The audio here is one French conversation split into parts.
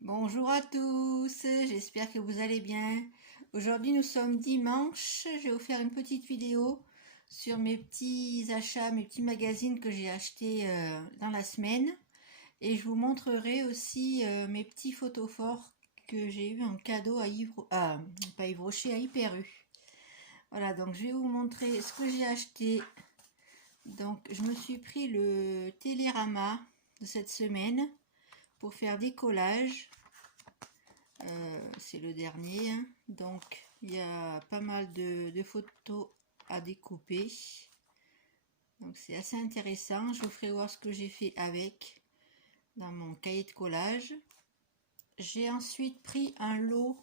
Bonjour à tous, j'espère que vous allez bien. Aujourd'hui nous sommes dimanche, je vais vous faire une petite vidéo sur mes petits achats, mes petits magazines que j'ai achetés dans la semaine. Et je vous montrerai aussi mes petits photophores que j'ai eu en cadeau à pas Yves Rocher, à Hyper U. Voilà, donc je vais vous montrer ce que j'ai acheté. Donc je me suis pris le Télérama de cette semaine pour faire des collages. C'est le dernier, hein. Donc il y a pas mal de photos à découper, donc c'est assez intéressant. Je vous ferai voir ce que j'ai fait avec dans mon cahier de collage. J'ai ensuite pris un lot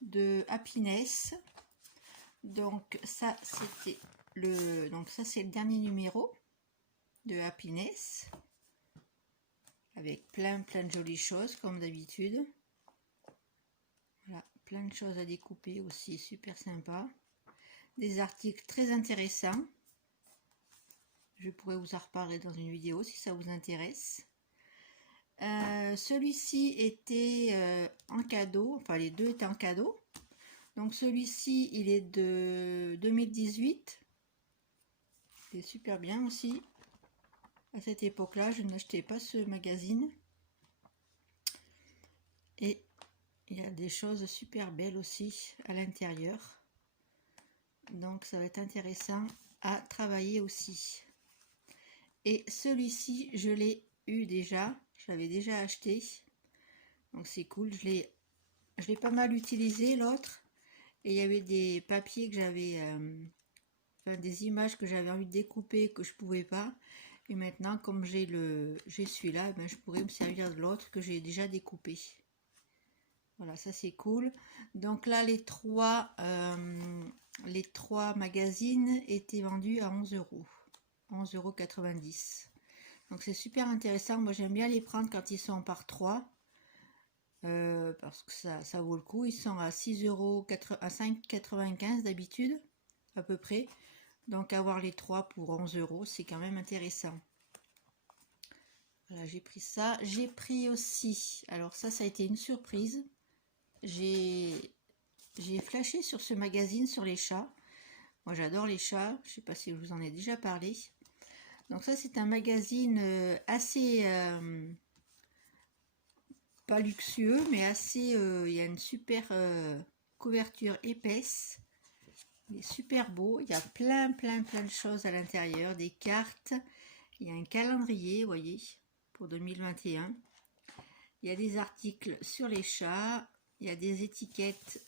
de Happiness, donc ça c'était c'est le dernier numéro de Happiness avec plein de jolies choses comme d'habitude. Voilà, plein de choses à découper aussi, super sympa. Des articles très intéressants. Je pourrais vous en reparler dans une vidéo si ça vous intéresse. Celui-ci était en cadeau, enfin les deux étaient en cadeau. Donc celui-ci il est de 2018. C'est super bien aussi. À cette époque-là, je n'achetais pas ce magazine. Et il y a des choses super belles aussi à l'intérieur. Donc ça va être intéressant à travailler aussi. Et celui-ci, je l'ai eu déjà, je l'avais déjà acheté, donc c'est cool. Je l'ai pas mal utilisé l'autre, et il y avait des papiers que j'avais, enfin des images que j'avais envie de découper que je pouvais pas. Et maintenant, comme j'ai celui-là, ben, je pourrais me servir de l'autre que j'ai déjà découpé. Voilà, ça c'est cool. Donc là, les trois magazines étaient vendus à 11 euros, 11,90 €. Donc c'est super intéressant. Moi j'aime bien les prendre quand ils sont par 3. Parce que ça vaut le coup. Ils sont à 6 €, à 5,95 € d'habitude, à peu près. Donc avoir les 3 pour 11 €, c'est quand même intéressant. Voilà, j'ai pris ça. J'ai pris aussi, alors ça a été une surprise. J'ai flashé sur ce magazine sur les chats. Moi j'adore les chats, je sais pas si je vous en ai déjà parlé. Donc ça c'est un magazine assez pas luxueux, mais assez, il y a une super couverture épaisse. Il est super beau, il y a plein de choses à l'intérieur, des cartes, il y a un calendrier, vous voyez, pour 2021. Il y a des articles sur les chats, il y a des étiquettes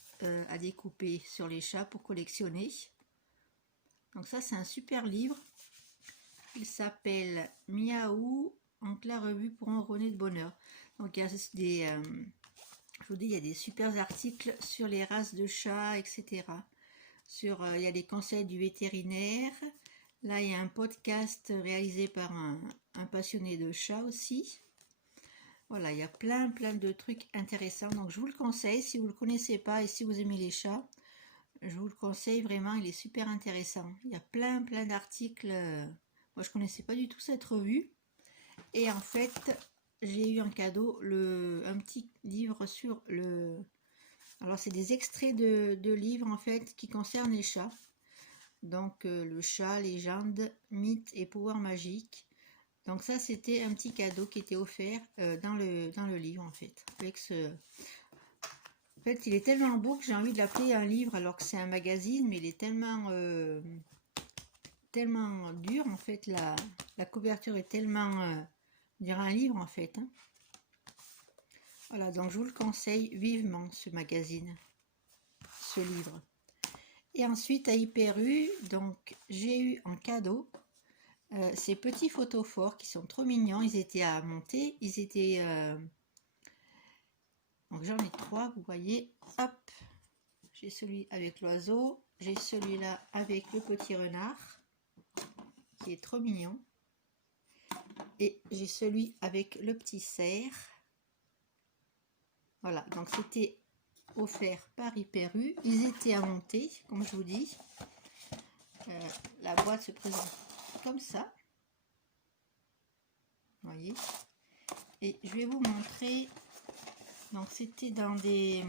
à découper sur les chats pour collectionner. Donc ça c'est un super livre. Il s'appelle Miaou, entre la revue pour enronner de bonheur. Donc il y a je vous dis, il y a des super articles sur les races de chats, etc. Il y a des conseils du vétérinaire. Là, il y a un podcast réalisé par un passionné de chats aussi. Voilà, il y a plein de trucs intéressants. Donc, je vous le conseille si vous ne le connaissez pas et si vous aimez les chats. Je vous le conseille vraiment, il est super intéressant. Il y a plein d'articles. Moi, je ne connaissais pas du tout cette revue. Et en fait, j'ai eu en cadeau un petit livre sur le... Alors, c'est des extraits de livres, en fait, qui concernent les chats. Donc, le chat, légende, mythe et pouvoir magique. Donc ça, c'était un petit cadeau qui était offert dans le livre, en fait. En fait, il est tellement beau que j'ai envie de l'appeler un livre, alors que c'est un magazine, mais il est tellement dur, en fait. La couverture est tellement... on dirait un livre, en fait, hein. Voilà, donc je vous le conseille vivement, ce magazine, ce livre. Et ensuite, à Hyper U, donc j'ai eu en cadeau ces petits photophores qui sont trop mignons. Ils étaient à monter, ils étaient... donc j'en ai 3, vous voyez. Hop, j'ai celui avec l'oiseau, j'ai celui-là avec le petit renard, qui est trop mignon. Et j'ai celui avec le petit cerf. Voilà, donc c'était offert par Hyper U. Ils étaient à monter, comme je vous dis. La boîte se présente comme ça. Vous voyez. Et je vais vous montrer Donc c'était dans des...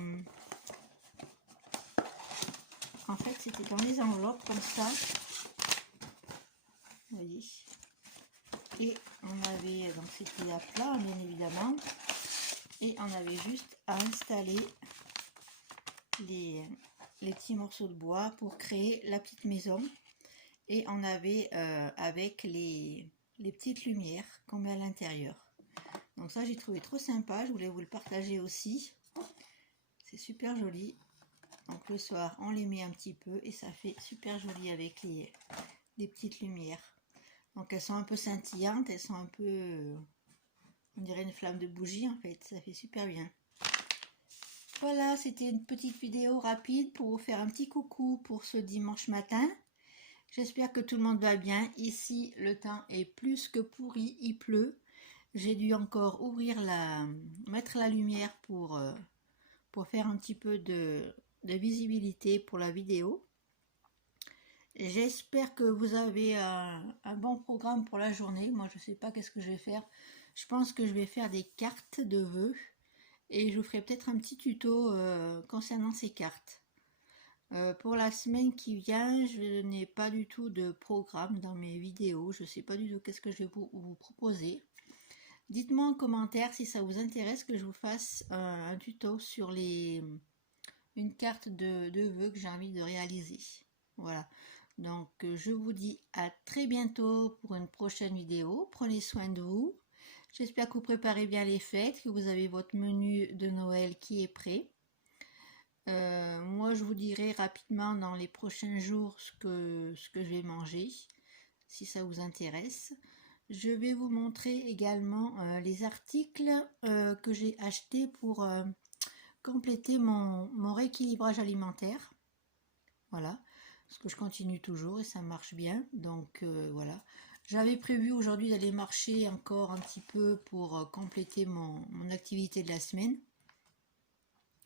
En fait, c'était dans des enveloppes comme ça. Vous voyez. Et on avait... Donc c'était à plat, bien évidemment. Et on avait juste à installer les petits morceaux de bois pour créer la petite maison. Et on avait avec les petites lumières qu'on met à l'intérieur. Donc ça, j'ai trouvé trop sympa. Je voulais vous le partager aussi. C'est super joli. Donc le soir, on les met un petit peu et ça fait super joli avec les petites lumières. Donc elles sont un peu scintillantes, elles sont un peu... on dirait une flamme de bougie en fait. Ça fait super bien. Voilà, c'était une petite vidéo rapide pour vous faire un petit coucou pour ce dimanche matin. J'espère que tout le monde va bien. Ici, le temps est plus que pourri, il pleut. J'ai dû encore mettre la lumière pour faire un petit peu de visibilité pour la vidéo. J'espère que vous avez un bon programme pour la journée. Moi, je ne sais pas qu'est-ce que je vais faire. Je pense que je vais faire des cartes de vœux. Et je vous ferai peut-être un petit tuto concernant ces cartes. Pour la semaine qui vient, je n'ai pas du tout de programme dans mes vidéos. Je ne sais pas du tout qu'est-ce que je vais vous proposer. Dites-moi en commentaire si ça vous intéresse que je vous fasse un tuto sur une carte de vœux que j'ai envie de réaliser. Voilà. Donc je vous dis à très bientôt pour une prochaine vidéo. Prenez soin de vous. J'espère que vous préparez bien les fêtes, que vous avez votre menu de Noël qui est prêt. Moi, je vous dirai rapidement dans les prochains jours ce que je vais manger, si ça vous intéresse. Je vais vous montrer également les articles que j'ai achetés pour compléter mon rééquilibrage alimentaire. Voilà, parce que je continue toujours et ça marche bien. Donc voilà. J'avais prévu aujourd'hui d'aller marcher encore un petit peu pour compléter mon activité de la semaine.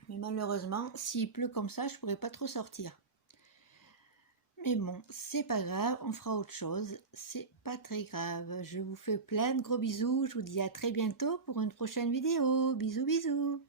Mais malheureusement, s'il pleut comme ça, je ne pourrai pas trop sortir. Mais bon, c'est pas grave, on fera autre chose. C'est pas très grave. Je vous fais plein de gros bisous. Je vous dis à très bientôt pour une prochaine vidéo. Bisous, bisous.